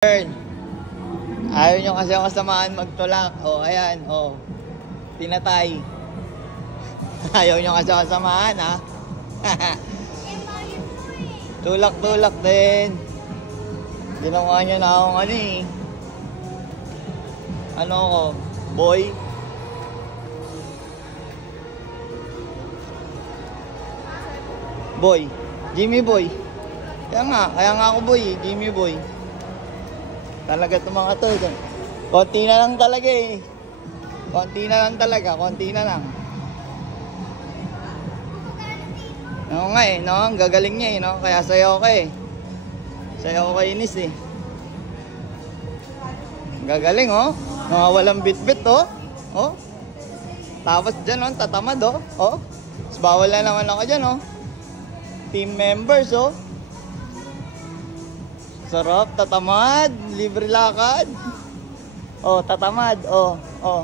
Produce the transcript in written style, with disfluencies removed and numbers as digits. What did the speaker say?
Ayaw nyo kasi ako samahan magtulak. O, ayan, o. Pinatay. Ayaw nyo kasi ako samahan, ha? Tulak-tulak din. Ginawa nyo na akong ano eh. Ano ako? Boy? Boy. Jimmy Boy. Kaya nga ako boy eh. Jimmy Boy. Talaga itong mga to. Konti na lang talaga eh. Konti na lang talaga. Konti na lang. Oo nga eh. No? Ang gagaling niya eh. No? Kaya sayaw ka eh. Sayaw ka inis eh. Gagaling oh. Walang bit-bit oh. Oh. Tapos dyan oh. Tatamad oh. Oh. Tapos bawal na naman ako dyan oh. Team members oh. Sarap, tatamad, libre lakad. Oh, tatamad, oh, oh.